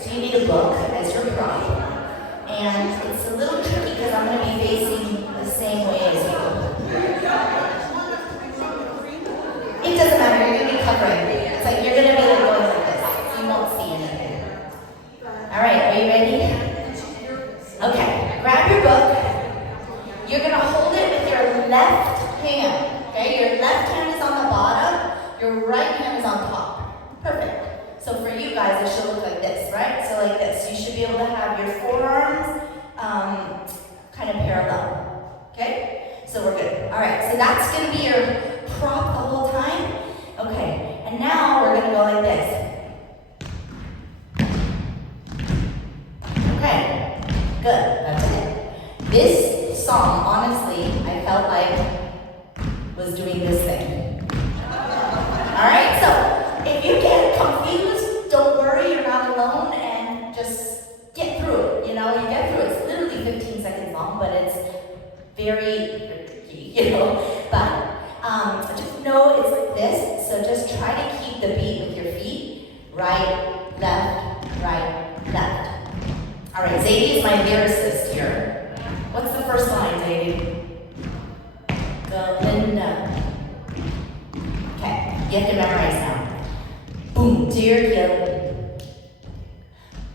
So you need a book as your prop. And it's a little tricky because I'm going to be facing the same way as you. It doesn't matter, you're going to be covering. It's like you're going to be like going like this. So you won't see anything. Alright, are you ready? Okay, grab your book. You're going to hold it with your left hand. Okay, your left hand is on the bottom, your right hand is on top. Perfect. So for you guys, it should look like this, right? So like this. You should be able to have your forearms kind of parallel. Okay? So we're good. Alright, so that's going to be your prop the whole time. Okay, and now we're going to go like this. Okay, good. That's it. This song, honestly, I felt like was doing this thing. Alright, so if you get confused, don't worry, you're not alone, and just get through it. You know, you get through it. It's literally 15 seconds long, but it's very tricky, you know. But just know it's like this, so just try to keep the beat with your feet. Right, left, left. Alright, Zadie is my lyricist here. What's the first line, Zadie? Galinda. Okay, you have to memorize now. Boom, dear Galinda.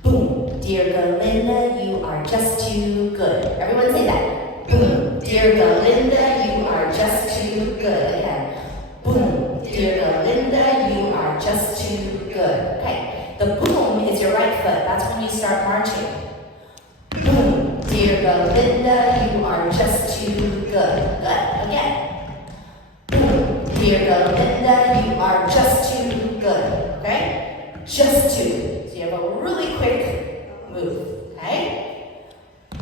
Boom, dear Galinda, you are just too good. Everyone say that. Boom, dear Galinda, you are just too good. Again. Boom, dear Galinda, you are just too good. Okay, the boom is your right foot. That's when you start marching. Boom, dear Galinda, you are just too good. Good. Again. Boom, dear Galinda, you are just too good. Okay? Just too. So you have a really quick move. Okay?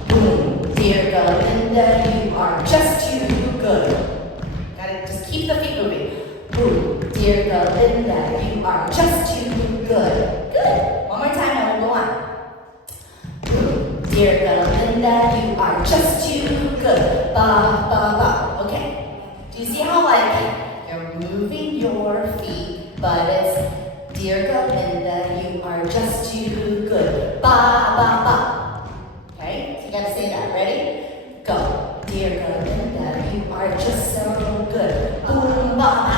Boom, dear Galinda, you are just too good. Gotta just keep the feet moving. Boom, dear Galinda, you are just too good. Good. One more time and we'll go on. Dear Galinda, you are just too good. Ba, ba, ba. Okay. Do you see how, like, you're moving your feet, but it's, dear Galinda, you are just too good. Ba, ba, ba. Okay? So you gotta say that. Ready? Go. Dear Galinda, you are just so good. Boom, ba, ba.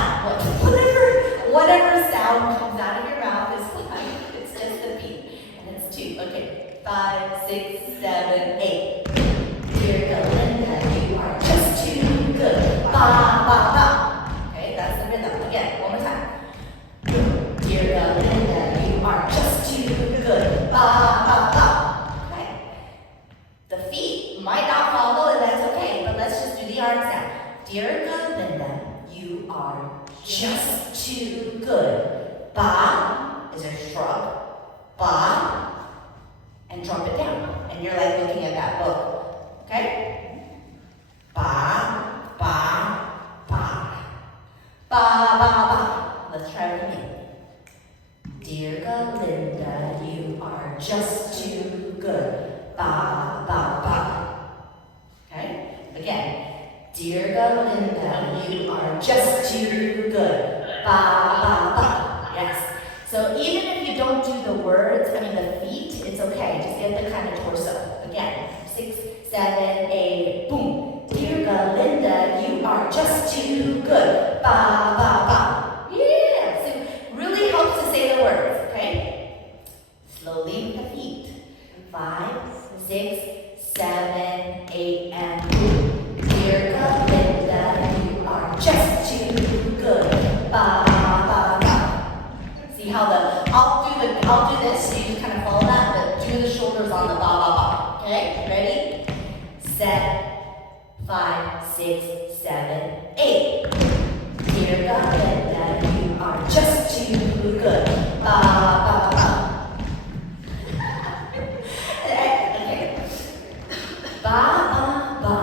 Whatever sound comes out of your mouth is fine. It's just the beat. And it's two. Okay. 5, 6, 7, 8. Dear Galinda, you are just too good. Ba, ba, ba. Okay, that's the rhythm. Again, one more time. Dear Galinda, you are just too good. Ba, ba, ba. Okay. The feet might not follow, and that's okay, but let's just do the arms now. Dear Galinda, you are just too good. Ba is a shrug. Ba. And drop it down. And you're like looking at that book. Okay? Ba, ba, ba. Ba, ba, ba. Let's try it again. Dear Galinda, you are just too good. Ba, ba, ba. Okay? Again. Dear Galinda, you are just too good. Ba, ba, ba. Yes. So even if you don't do the words, the feet, it's okay. Just get the kind of torso. Again, 6, 7, 8, boom. Dear Galinda, you are just too good. Ba, ba, ba. Yeah. So it really helps to say the words, okay? Slowly with the feet. 5, 6, 7, 8, and boom. Dear Galinda, you are just too good. Ba, ba, ba. See how I'll do this, so you just kind of follow that, but do the shoulders on the ba, ba, ba. Okay? Ready? Set. 5, 6, 7, 8. Dear Galinda, you are just too good. Ba, ba, ba. Okay. Ba, ba, ba.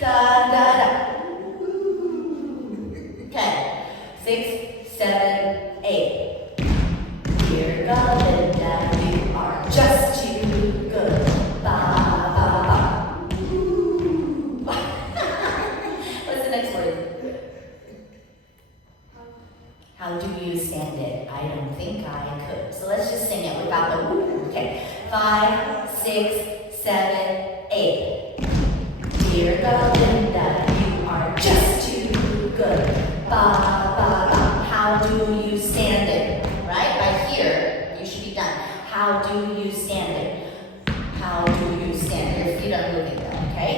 Da, da, da. Okay. 6, 7, 8. Dear Galinda, you are just too good. Ba, ba, ba. What's the next word? How do you stand it? I don't think I could. So let's just sing it without the woo. Okay. 5, 6, 7, 8. Dear Belinda, you are just too good. Ba, ba, ba. How do you stand it? Right? By here, you should be done. How do you stand it? How do you stand it? Your feet are moving though, okay?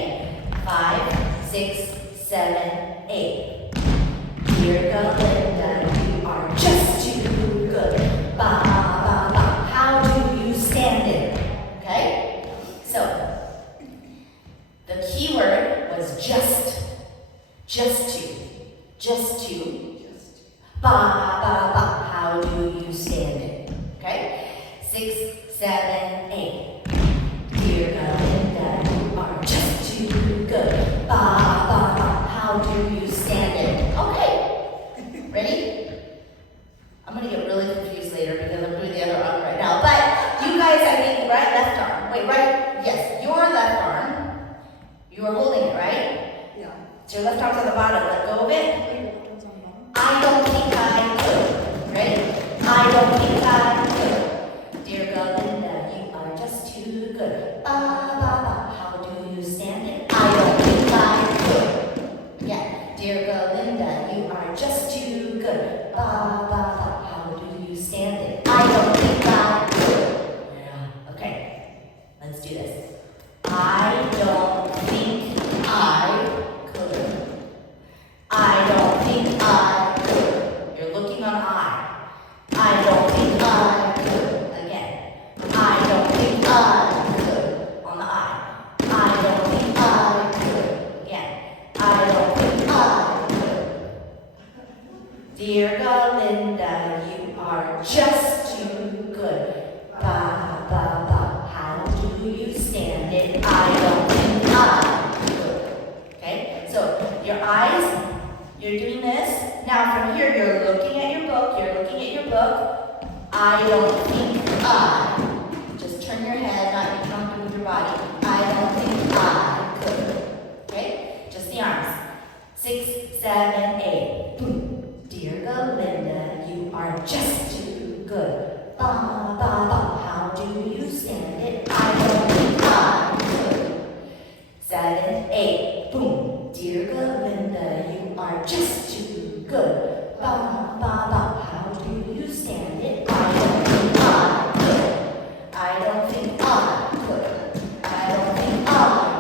5, 6, 7, 8. Dear Belinda, you are just too good. Ba, ba, ba. How do you stand it? Okay? So, the key word was just. Just to. Just to. Ba, ba, ba. How do you stand it? Okay? 6, 7, 8. Dear Belinda, you are just too good. Ba, ba, ba. How do you stand it? Okay. Ready? I'm going to get really confused later because I'm doing the other arm right now. But you guys, I think, right, left arm. Wait, right? Yes, your left arm. You are holding it, right? Yeah. So your left arm's on the bottom. Let go of it. I don't think I could. Ready? I don't think I could. Dear Belinda, you are just too good. Ba, ba, ba. How do you stand it? I don't think I could. Again. Dear Belinda, you are just too good. Ba, ba, ba. How do you stand it? I don't think I could. Yeah. Okay. Let's do this. I don't think I could. I don't think I could. You're looking on I. I don't think I could. Again. I don't think I could. On the I. I don't think I could. Again. I don't think I could. Dear Belinda, you are just too good. Ba, ba, ba. How do you stand it? I don't think I could. Okay? So, your eyes. You're doing this. Now from here, you're looking at your book. You're looking at your book. I don't think I. Just turn your head, not move your body. I don't think I could. Okay? Just the arms. 6, 7, 8. Boom. Dear Belinda, you are just too good. Ba, ba, ba. How do you stand it? I don't think I could. 7, 8. Boom. Dear Belinda, you are just too good. Ba, ba, ba. How do you stand it? I don't think I could. I don't think I could. I don't think I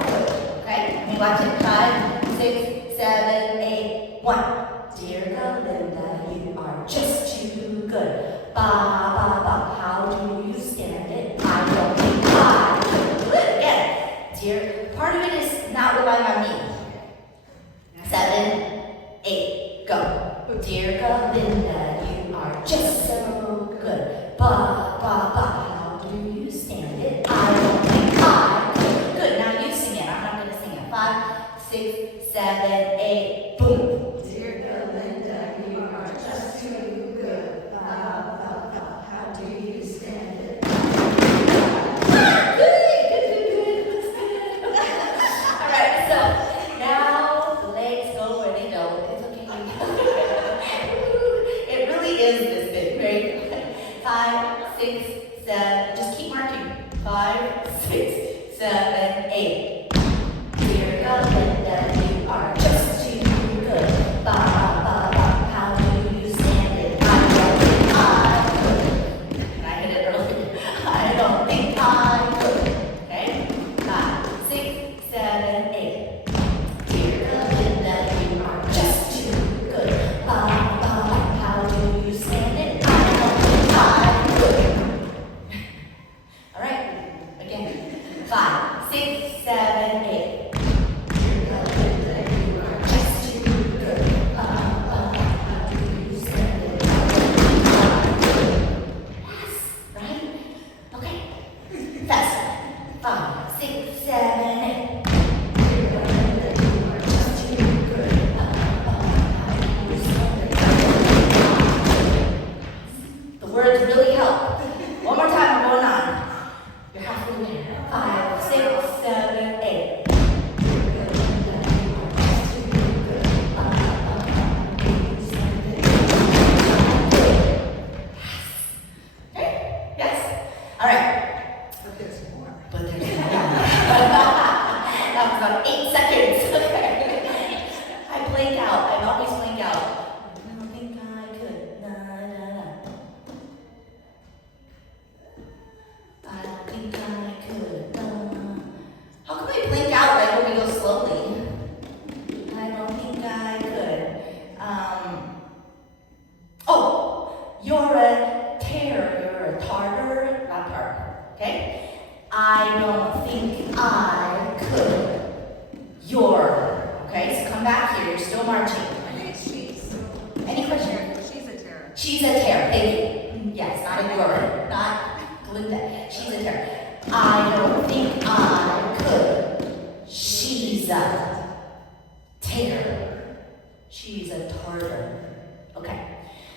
could. Okay? Let me watch it. 5, 6, 7, 8. 1. Dear Belinda, you are just too good. Ba, ba, ba. How do you stand it? I don't think I could. Good. Again. Dear, part of it is not relying on me. 7, 8, go. Dear Belinda, you are just so good. Ba, ba, ba. How do you stand it? I don't think I could. Good. Now you sing it. I'm not going to sing it. 5, 6, 7, 8, boom. Dear Belinda, you are just too good. Ba, ba, ba. How do you stand it? Alright, so now the legs go where they go. It's okay. It Okay.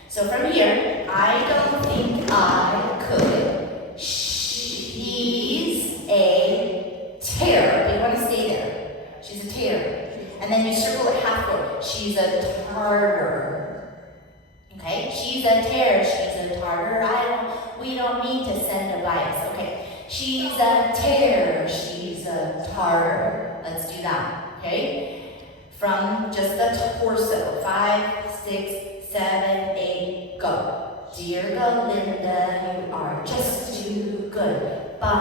So from here, I don't think I could. She's a tear. You want to stay there. She's a tear. And then you circle it half forward. She's a tartar. Okay? She's a tear. She's a tartar. We don't need to send a bias. Okay. She's a tear. She's a tartar. Let's do that. Okay? From just the torso. 5, 6, 7, 8, go. Dear Galinda, you are just too good. Ba,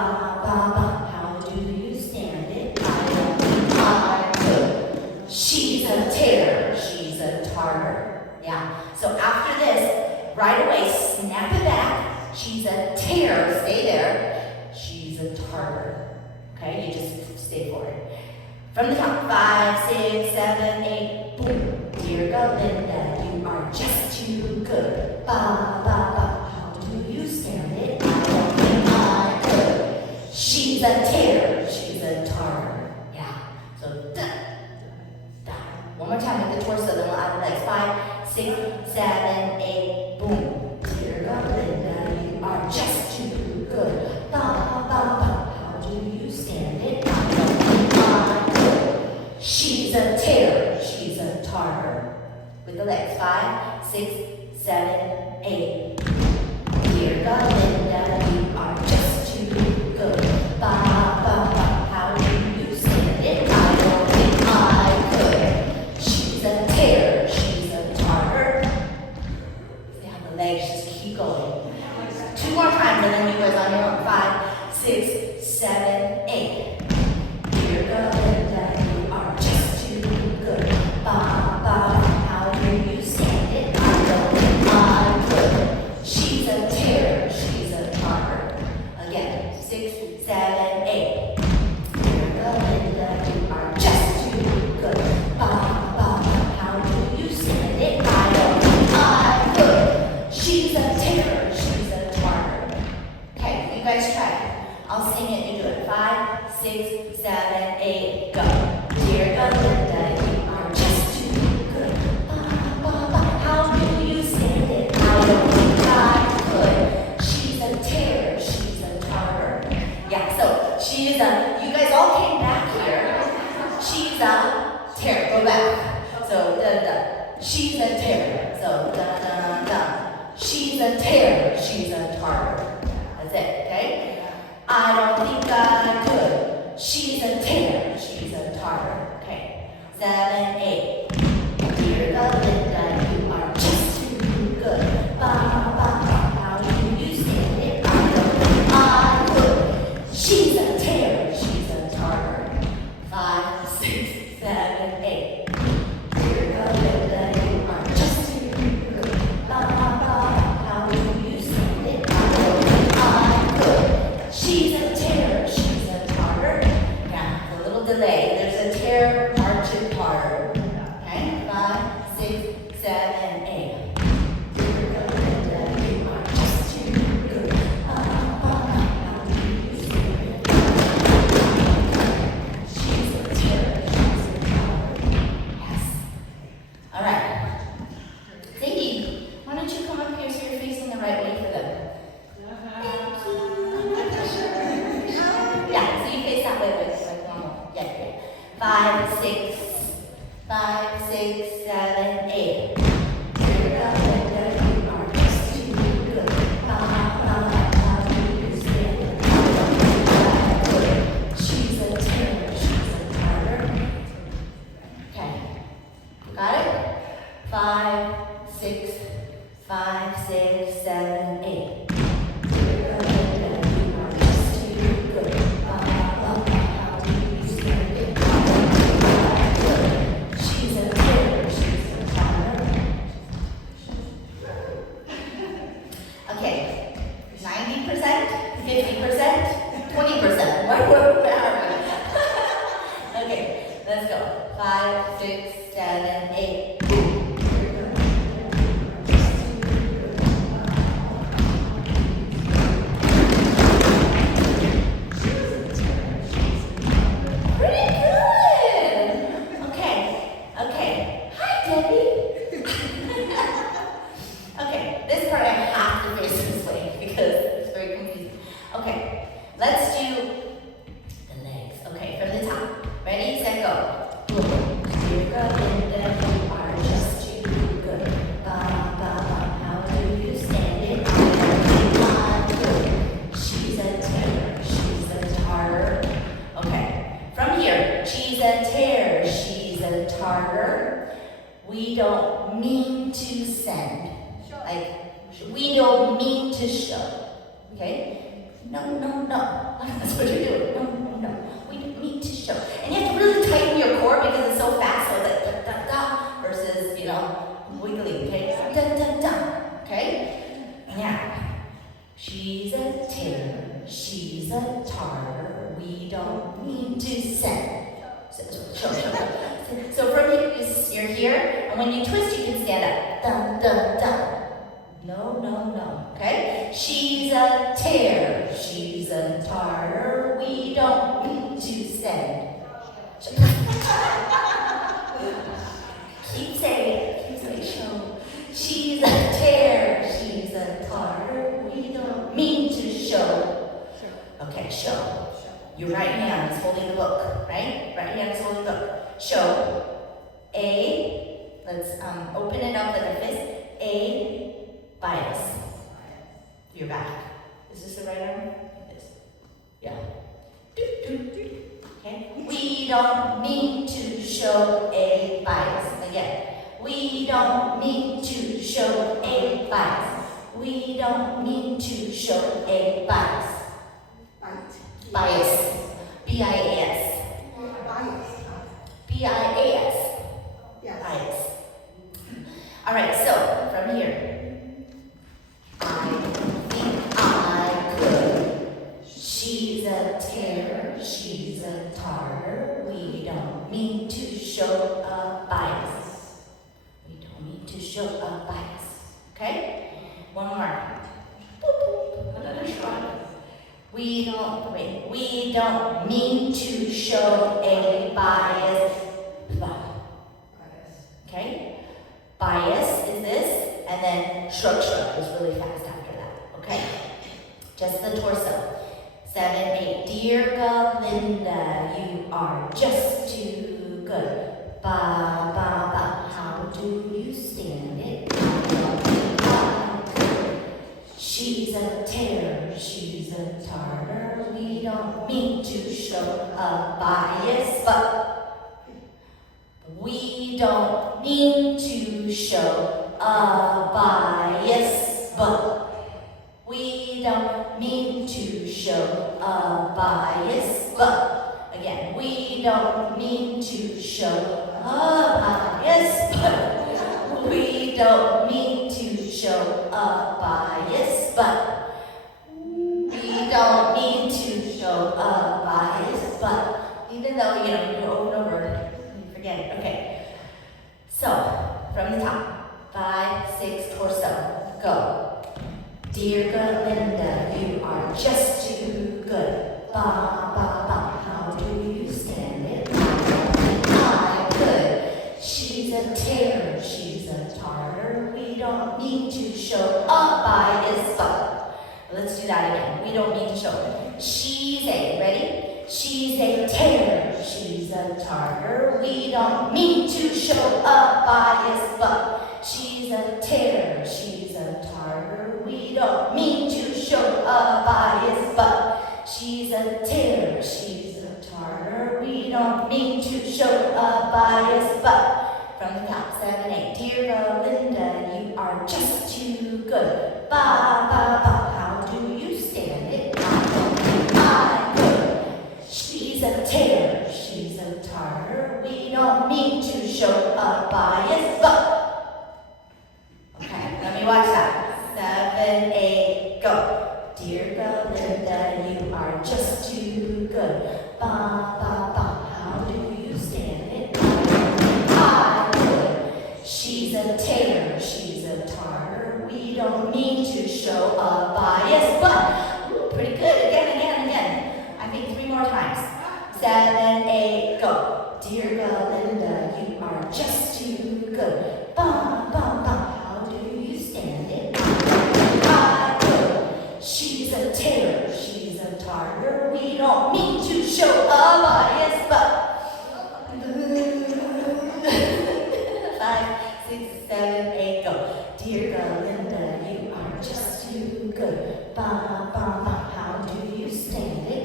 ba, ba, how do you stand it? I don't think I could. She's a tear, she's a tartar. Yeah, so after this, right away, snap it back. She's a tear, stay there. She's a tartar. Okay, you just stay for it. From the top, 5, 6, 7, 8, boom. Dear Galinda, you are just too good. Ba, ba, ba, how do you stand it? I don't think I could. She's a tear, she's a tartar. Yeah, so da, da. One more time with the torso, then we'll add the legs. 5, 6, 7, 8, boom. Dear Galinda, you are just too good. Ba, ba, ba, how do you stand it? I don't think I could. She's a tear, she's a tartar. With the legs, 5, 6, 7, 8. Dear Galinda, you are just too good. Ba, ba, ba, how do you stand it? I don't think I could. She's a tear, she's a tartar. See how the legs just keep going. 2 more times and then you guys on your own. 5, 6, 7, 8. Dear Galinda, you are just too good. Ba, ba, how do you stand it? I don't think I could. She's a tear, she's a tartar. Again, 6, 7, 8. Dear Galinda, you are just too good. Ba, ba, how do you stand it? I don't think I could. She's a tear, she's a tartar. Okay, you guys try it. I'll sing it, you do it. 5, 6, 7, 8, go. Dear Galinda, you are just too good. Ba, ba, ba, how do you stand it? I don't think I could. She's a tear, she's a tartar. Yeah, so she's a, you guys all came back here. She's a tear, go back. So, da, da. She's a tear, so, da, da, da. She's a tear, she's a tartar. That's it, okay? I don't think I could. She's a tear, she's a tartar. Okay. 7, 8. Dear Galinda, you are just too good. Ba, ba, ba, how do you stand it? I don't think I could. She's a tear, she's a tartar. 5, 6, 7, 8. Dear Galinda, you are just too good. Ba, ba, ba, how do you stand it? I don't think I could. She's a tear, she's a tartar. Yeah, a little delay. There's a tear, march and tartar. Okay, 5, 6, 7, 8. Dear Galinda, you are just too good. Ba, ba, ba, how do you stand it? She's a tear, she's a tartar. Yes. All right. Sadie, why don't you come up here so you're facing the right way for them? Yeah, so you face that way like normal. Yeah, great. 5, 6, 7, 8. Dear Galinda, you are just too good. Ba, ba, ba, how do you stand it? I don't think I could. She's a tear, she's a tartar. Okay, got it? 5, 6, 7, 8. Dear Galinda, you are just too good. Ba, ba, ba, how do you stand it? I don't think I could. She's a tear, she's a tartar. Okay, 90%, 50%, 20%. Where are we? Okay, let's go. 5, 6, 7, 8. mean to send. Like, we don't mean to show. Okay? No. That's what you're doing. No. We don't mean to show. And you have to really tighten your core because it's so fast. So that da versus, wiggling. Okay? Da. Okay? Now, she's a terror. She's a tartar. We don't mean to send. So from here, you're here, and when you twist, you can stand up. Da. No. Okay? She's a terror. She's a tartar. We don't mean to send. Keep saying show. She's a terror. She's a tartar. We don't mean to show. Okay, show. Your right hand is holding the book, right? Right hand is holding the book. Show. A. Let's open it up like a fist. A. Bias. Your back. Is this the right arm? Like this. Yeah. Okay. We don't mean to show a bias. Again. We don't mean to show a bias. We don't mean to show a bias. Bias. B-I-A-S. B-I-A-S. Yes. Bias. All right, so from here. I think I could. She's a terror. She's a tartar. We don't mean to show a bias. We don't mean to show a bias. Okay? One more. Another shot. We don't mean to show a bias. Okay? Bias is this, and then shrug is really fast after that. Okay? Just the torso. 7, 8. Dear Galinda, you are just too good. Ba. How do you stand it? She's a terror, she's a tartar. We don't mean to show a bias, but we don't mean to show a bias, but we don't mean to show a bias, but again, we don't mean to show a bias, but we don't mean to show a bias, but we don't mean to show a bias, but even though you do over and over, you forget it. Okay. So from the top, 5, 6, torso, go. Dear Galinda, you are just too good. Ba. How do you stand it? I could. She's a terror. She's a tartar. We don't mean to show a bias, but let's do that again. We don't mean to show. She's a, ready? She's a terror. She's a tartar. We don't mean to show a bias, but she's a terror. She's a tartar. We don't mean to show a bias, but she's a terror. She's a tartar. We don't mean to show a bias, but from the top, 7, 8. Dear Galinda, you are just too good. Ba. How do you stand it? I could. She's a terror. She's a tartar. We don't mean to show a bias, but. Okay, let me watch that. 7, 8, go. Dear Galinda, you are just too good. Ba. How do you stand it? She's a terror, she's a tartar. We don't mean to show a bias, but pretty good. Again. I think 3 more times. 7, 8, go. Dear Galinda, you are just too good. Ba. How do you stand it? I could. She's a terror, she's a tartar. We don't mean to show a bias, but 5, 6, 7, 8, go. Dear Galinda, you are just too good. Ba. How do you stand it?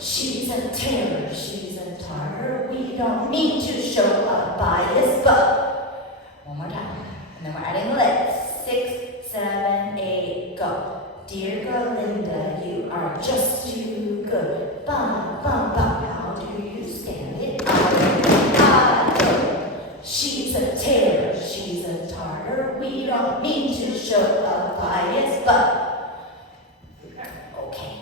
She's a terror, she's a tartar. We don't mean to show a bias, but Dear Galinda, you are just too good. Ba, ba, ba, how do you stand it? She's a terror, she's a tartar. We don't mean to show a bias, but okay.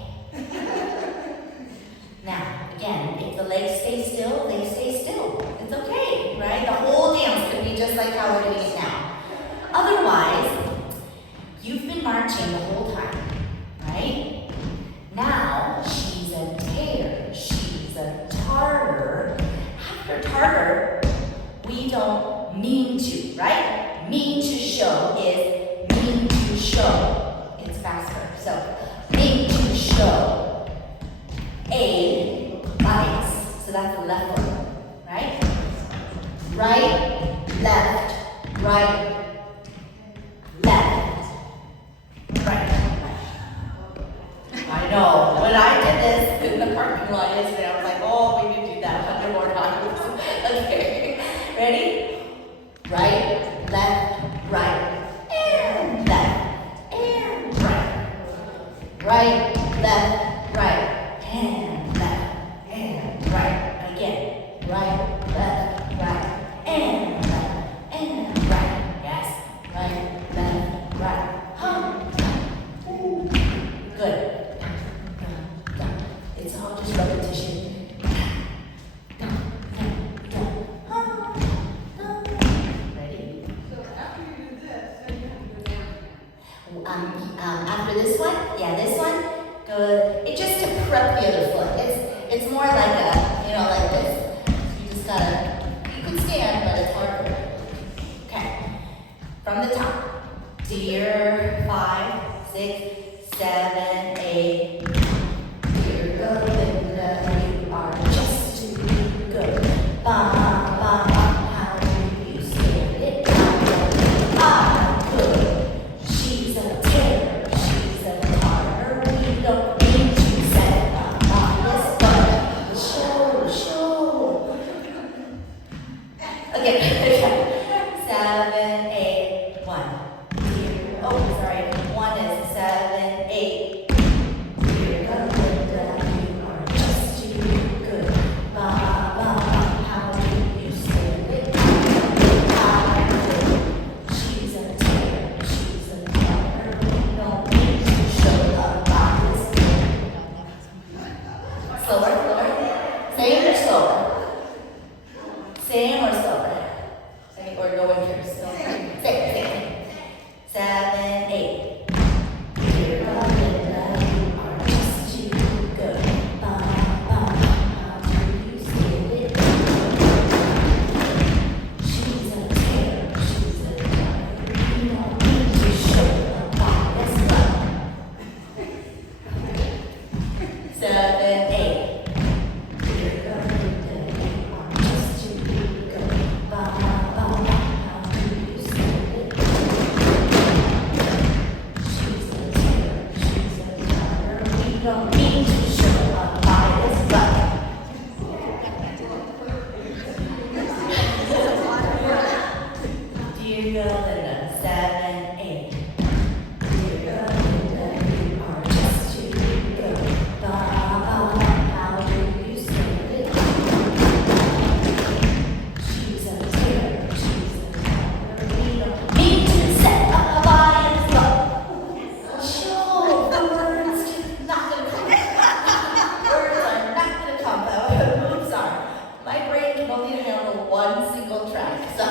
Now, again, if the legs stay still, they stay still. It's okay, right? The whole dance could be just like how we're doing it now. Otherwise, you've been marching the whole time, right? Now, she's a tear, she's a tartar. After tartar, we don't mean to, right? Mean to show is mean to show. It's faster. So, mean to show. A bias. So that's the left one, right? Right, left, right, left, right. I know. When I did this in the parking lot yesterday, I was like, oh, we can do that 100 more times. Okay. Ready? Right, left, right, and left, and right. Right, left, right, and left, and right. Again. Right, left, right, and left, and right. Yes. Right, left, right. Ooh. Good. It's all just repetition. Ready? So after you do this, then you have to go down again. After this one, yeah, this one, good. It's just to prep the other foot. It's more like a, like this. You just gotta, you can stand, but it's hard. Okay. From the top. Dear 5, 6, 7, 8. Dear Galinda, you are just too good. Ba, ba, ba, how do you stand it? Good. She's a terror, she's a tartar. We don't need to set a bias, but show. Again. 7, 8, 1. Dear, sorry. 1 is 7, 8. Dear Galinda, you are just too good. Ba, ba, ba, how do you stand it? She's a terror, she's a tartar. We don't need to show a bias. Slower. Same or slower? Same or slower? Same or going first? Same. 7, 8. Dear Galinda, you are just too good. Ba, ba, how do you stand it? She's a terror, she's a tartar. We don't need to show a bias, but 7, 8. Dear Galinda, you are just too good. Ba, ba, ba, how do you stand it? She's a terror, she's a tartar. We don't need to show a bias, but Dear Galinda, 7, 8. Dear Galinda, you are just too good. Ba, ba, ba, how do you stand it? She's a terror, she's a tartar. We don't need to set up a bias, but show the words just not gonna come. Words are not gonna come out. Moves are. My brain can only handle one single track, so.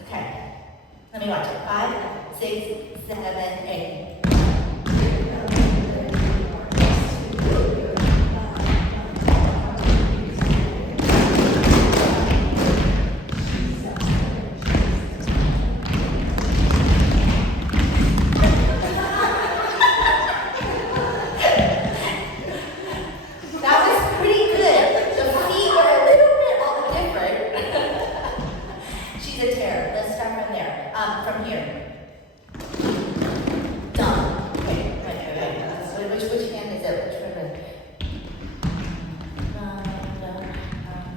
Okay. Let me watch it. 5, 6, 7, 8. That was pretty good. The feet were a little bit all different. She's a terror. Let's start from there. From here. Done. Wait. Which hand is it? Which one is it? How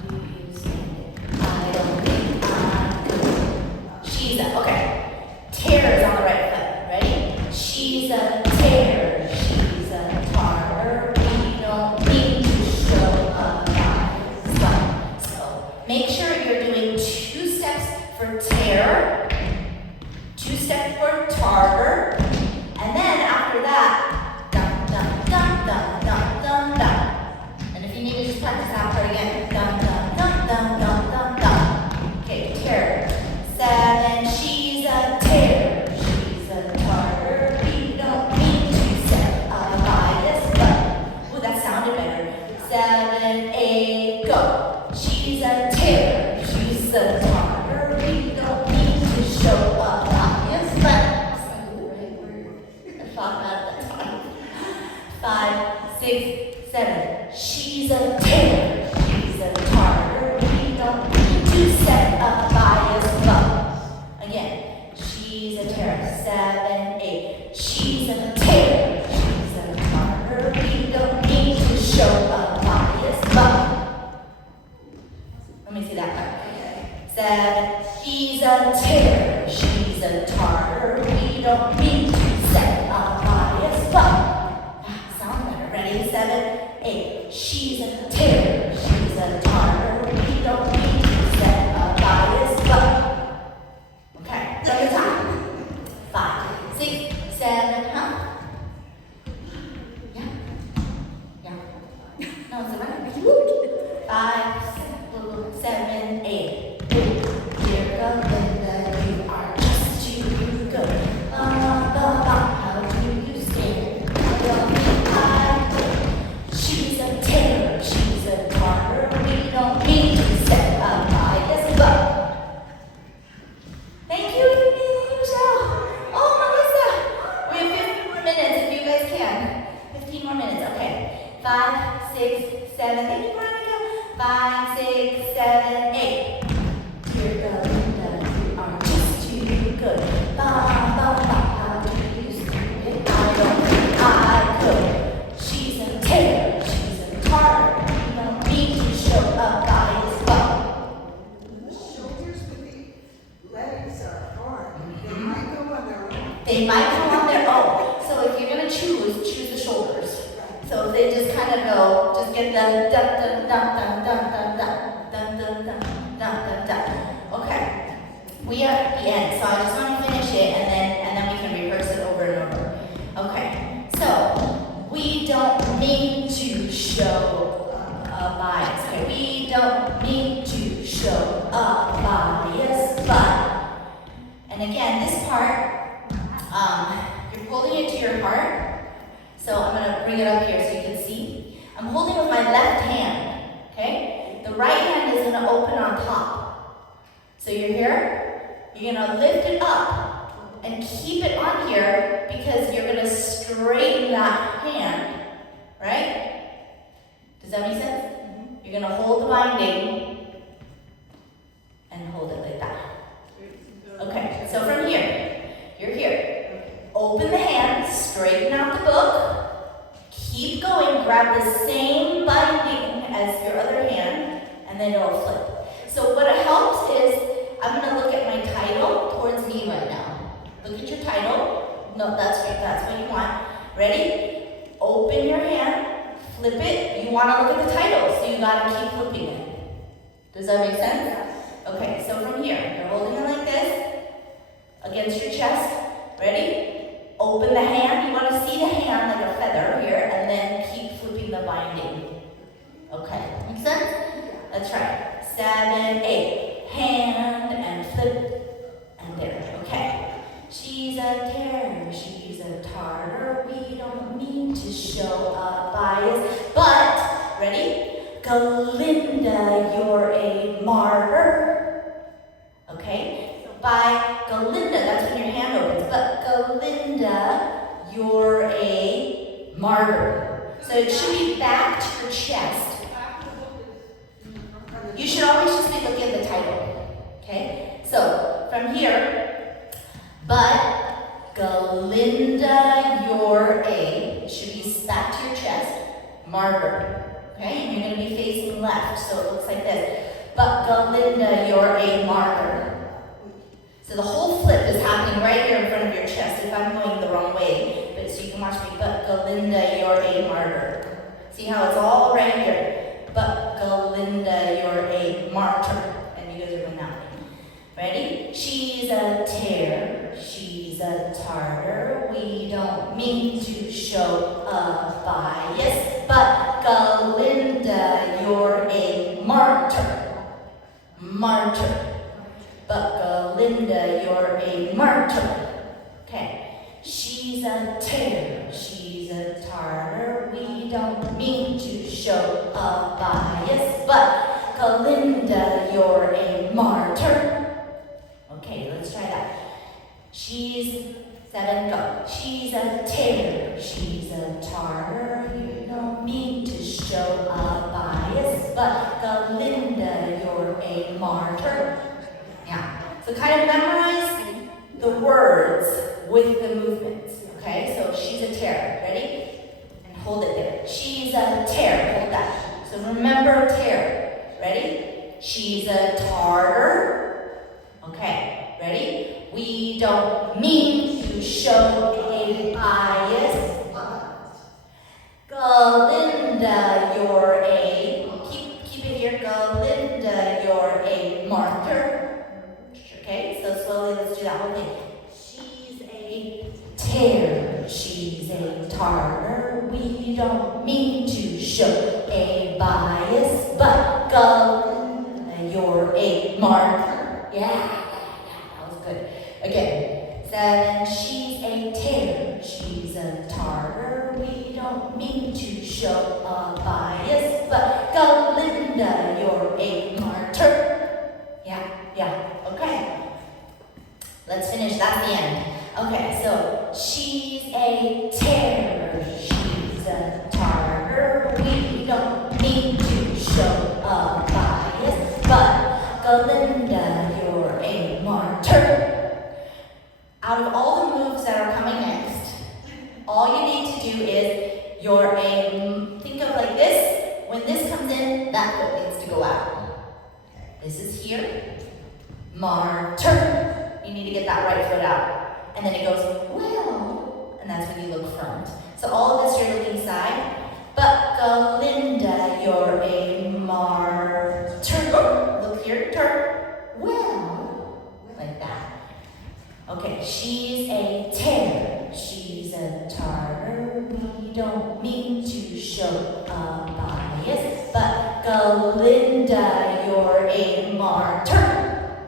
do you stand it? I don't think I'm good. She's a, okay. Terror is on the right foot. Ready? 7. She's a tear, she's a Tartar. We don't mean to set a bias, but sound better. Ready? 7, 8. She's a tear, she's a Tartar. We don't mean to set a bias, but. Okay, from the top. 5, 6, 7, huh? Yeah. No, it's right. 5, 7, 8. Dear Belinda, you are just too good. How do you stand? She's a terror, she's a Tartar. We don't need to set a bias, but. Thank you, Michelle. Oh, Melissa. We have 15 more minutes if you guys can. 15 more minutes, okay. 5, 6, 7. Thank you, Veronica. 5, 6, 7, 8. Dear Belinda, you are just too good. How do you stand it? I don't think I could. She's a terror, she's a Tartar. We don't need to show a bias, but. The shoulders with the legs are hard. They might go on their own. They might come on their own. So if you're going to choose the shoulders. So if they just kind of go, just get the dun dun dun dun dun dun dun dun dun dun dun dun. Okay. We are at the end, so I just want to finish it and then we can rehearse it over and over. Okay. So we don't mean to show a bias. Okay. We don't mean to show a bias, but. And again, this part. You're holding it to your heart. So I'm going to bring it up here so you can see. I'm holding with my left hand, okay? The right hand is going to open on top. So you're here. You're going to lift it up and keep it on here because you're going to straighten that hand, right? Does that make sense? You're going to hold the binding and hold it like that. Okay, so from here, you're here. Open the hand, straighten out the book, keep going, grab the same binding as your other hand, and then it'll flip. So what helps is, I'm going to look at my title towards me right now. Look at your title. No, that's right, that's what you want. Ready? Open your hand, flip it. You want to look at the title, so you got to keep flipping it. Does that make sense? Okay, so from here, you're holding it like this, against your chest. Ready? Open the hand. You want to see the hand like a feather here, and then keep flipping the binding. Okay, make sense? That's right. 7, 8. Hand and flip, and there. Okay. She's a terror. She's a Tartar. We don't mean to show a bias, but ready? Galinda, you're a martyr. Okay. By Galinda, that's when your hand opens, but Galinda, you're a martyr. So it should be back to your chest. You should always just be looking at the title, okay? So from here, but Galinda, you're a, it should be back to your chest, martyr, okay? And you're going to be facing left, so it looks like this. But Galinda, you're a martyr. So the whole flip is happening right here in front of your chest. If I'm going the wrong way, but so you can watch me. But Galinda, you're a martyr. See how it's all right here. But Galinda, you're a martyr. And you guys are going that way. Ready? She's a tear. She's a Tartar. We don't mean to show a bias. But Galinda, you're a martyr. Martyr. But Galinda, you're a martyr. Okay. She's a tear. She's a Tartar. We don't mean to show a bias. But Galinda, you're a martyr. Okay, let's try that. She's 7, go. She's a tear. She's a Tartar. You don't mean to show a bias. But Galinda, you're a martyr. Yeah. So kind of memorize the words with the movements. Okay? So she's a tear. Ready? And hold it there. She's a tear. Hold that. So remember tear. Ready? She's a Tartar. don't mean to show a bias. Galinda, you're a, keep it here, Galinda, you're a martyr. Okay, so slowly let's do that whole thing. She's a tear, she's a tartar. We don't mean to show a bias, but Galinda, you're a martyr. Yeah, that was good. Again, 7, she's a tear, she's a tartar. We don't mean to show a bias, but Galinda, you're a martyr. Yeah, okay. Let's finish, that's the end. Okay, so she's a terror, she's a tartar. We don't mean to show a bias, but Galinda, you're a martyr. Out of all the moves that are coming next, all you need to do is think of like this. When this comes in, that foot needs to go out. This is here. Martyr. You need to get that right foot out. And then it goes, well, and that's when you look front. So all of this you're looking side. But Galinda, you're a martyr. Look here, tur. Well, like that. Okay, she's a tear, she's a tartar. We don't mean to show a bias, but Galinda, you're a martyr.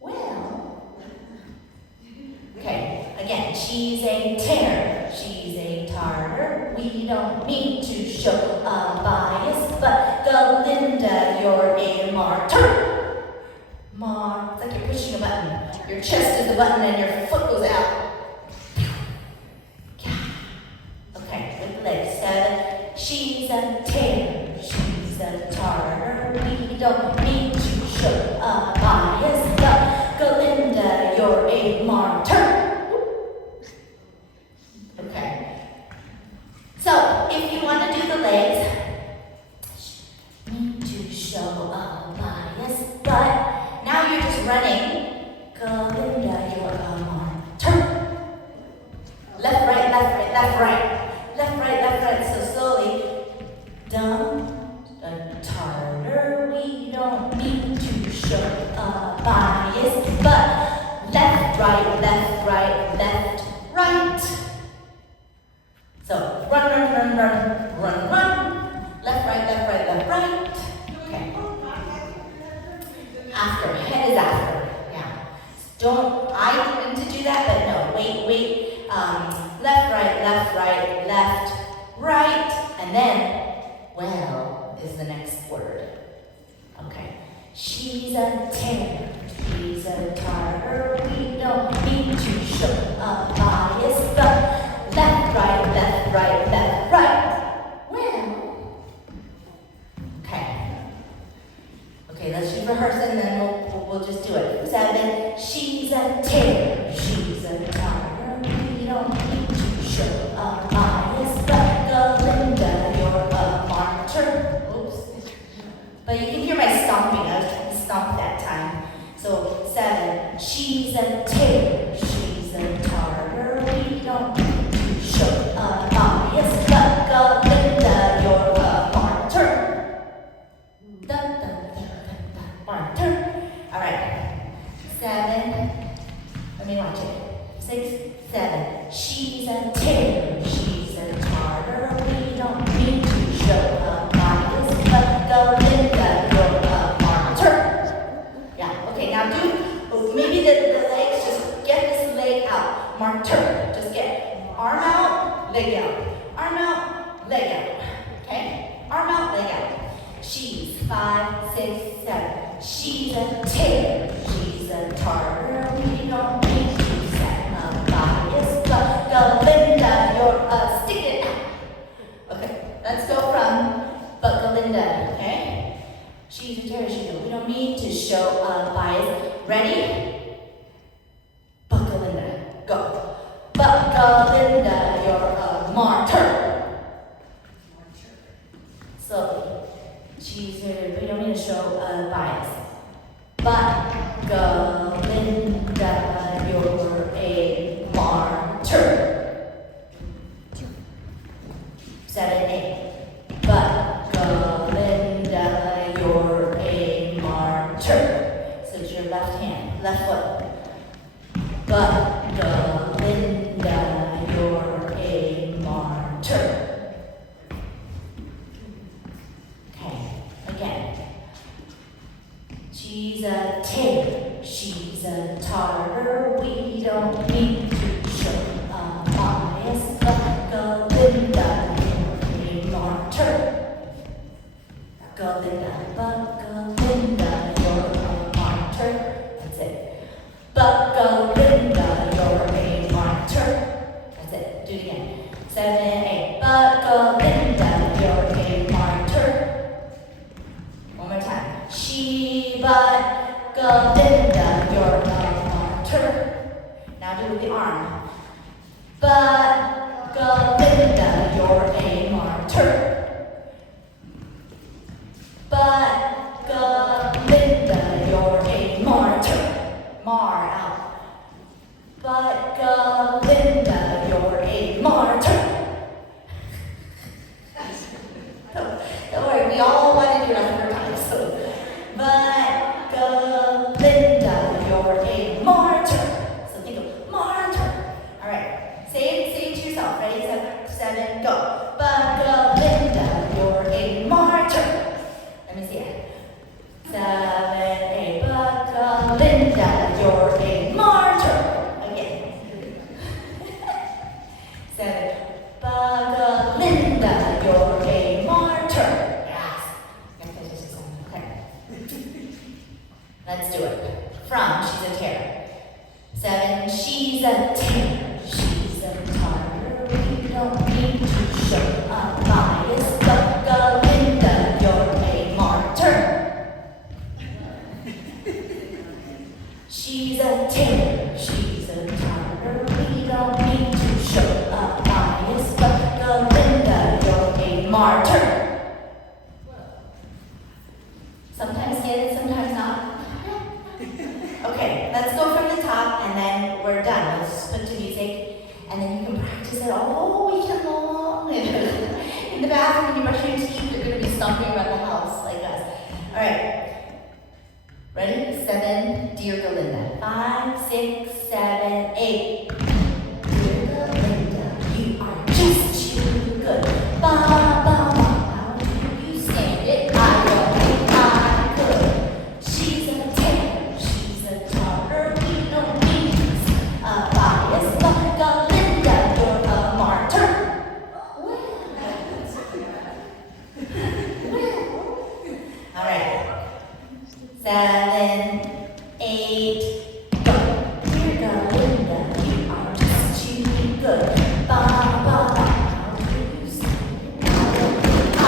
Well, okay, again, she's a tear, she's a tartar. We don't mean to show a bias, but Galinda, you're a martyr. It's like you're pushing a button. Your chest is the button and your foot goes out. Okay, with the legs. 7, she's a tear, she's a tartar. We don't mean to show a bias, but Galinda, you're a martyr. Okay. So, if you want to do the legs, need to show a bias, but now you're just running. Galinda, you're a martyr. Left, right, left, right, left, right. Left, right, left, right. So slowly. Dum, a tartar. We don't mean to show a bias, but left, right, left, right, left, right. So run, run, run, run, run, run. Left, right, left, right. Okay. After, head is after. I need to do that, but no, wait. Left, right, and then, well, is the next word. Okay. She's a tear, she's a tartar. We don't mean to show a bias, but left, right. Well, okay, let's do rehearsing, and then we'll just do it. 7, she's a tear, she's a tartar. We don't need to show a bias, but Galinda, you're a martyr. Oops. But you can hear my stomping. I was trying to stomp that time. So 7, she's a tear, she's a tartar. We don't need to show a bias, but Galinda, you're a martyr. Martyr. All right. 7. Let me watch it. 6, 7. She's a tear, she's a tartar. We don't need to show a bias, but Galinda, you're a martyr. Yeah. Okay. Now maybe the legs. Just get this leg out. Martyr. Just get arm out, leg out. Arm out, leg out. Okay. Arm out, leg out. She's 5, 6, 7. She's a tear, she's a tartar. We don't need to set a bias, but Galinda, you're a stick it out. Okay, let's go from but Galinda, okay? She's a tear, we don't need to show a bias. Ready? But Galinda, go. But Galinda, you're a martyr. Slowly. We don't need to show a bias. But Galinda, you're a left hand, left foot. But Linda, you're a martyr. Okay, again. She's a Ter, she's a Tartar. We don't need to show a bias. But Linda, you're a martyr. Linda, you're a martyr. That's it. But Linda, you're a martyr. That's it. Do it again. 7, 8. But Linda, you're a martyr. One more time. But Linda, you're a martyr. Now do it with the arm. But Linda, you're a martyr. But Linda, you're a martyr. Mar out. But Linda, you're a martyr. Don't worry, we all want to do it 100 times. So, but Linda, you're a martyr. So think of martyr. All right, say it to yourself. Ready? 7, go. But Linda, you're a martyr. Let me see it. 7, 8. But Linda, you're a martyr. Again. 7. But Linda, you're a martyr. Yes. Okay. Let's do it. From, she's a Ter. 7, she's a Ter. She's a Tartar. We don't need to show a bias. But Linda, you're a martyr. She's a Ter. She's a Tartar. We don't need to show a bias. But Linda, you're a martyr. Sometimes get it, sometimes not. Okay, let's go from the top and then we're done. Let's put to music and then you can practice it all weekend long. In the bathroom, when you brush your teeth, you're going to be stomping around the house like us. All right. Ready? 7, Dear Galinda. 5, 6, 7, 8. Dear Galinda, you are just too good. Ba, ba, ba. How do you stand it? I don't think I could. She's a Ter, she's a Tartar. We don't need a bias. But Galinda, you're a martyr. All right. 7, 8, go. Dear Galinda, you are just too good. Ba, ba, ba. How do you stand it? I don't think I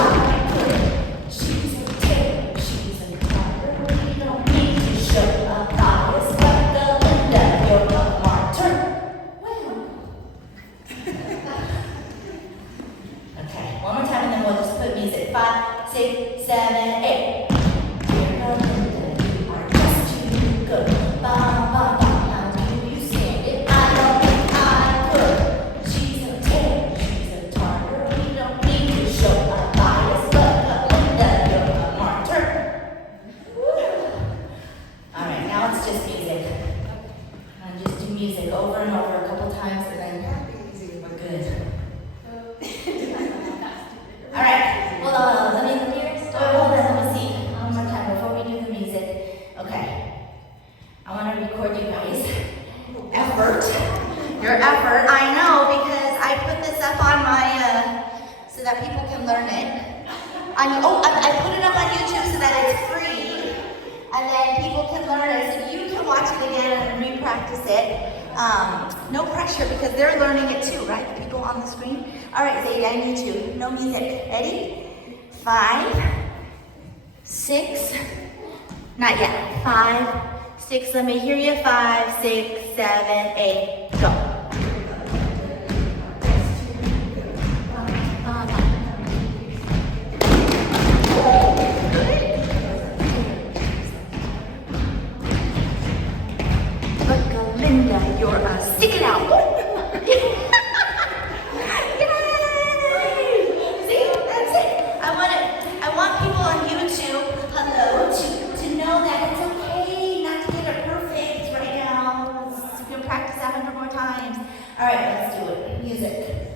could. She's a Ter, she's a Tartar. We don't need to show a bias. But Galinda, you're a martyr. Well. Okay, one more time and then we'll just put music. 5, 6, 7, 8. Dear Galinda, you are just too good. Ba, ba, ba. How do you stand it? I don't think I could. She's a Ter, she's a Tartar. We don't need to show a bias. But Galinda, you're a martyr. All right, now it's just music. And just do music over and over a couple times and then we're good. All right, hold on, let me see. One more time before we do the music. Okay, I want to record you guys. Your effort. I know because I put this up on my, so that people can learn it. I put it up on YouTube so that it's free, and then people can learn it. So you can watch it again and re-practice it. No pressure because they're learning it too, right? The people on the screen. All right, Zadie, I need you. No music. Ready? 5, 6. Not yet. 5, 6. Let me hear you. 5, 6, 7, 8. Go. But Galinda, you're a stick it out. Yay! See, that's it. I want people on YouTube, hello, to know that it's okay not to get it perfect. times. All right, let's do it. Music.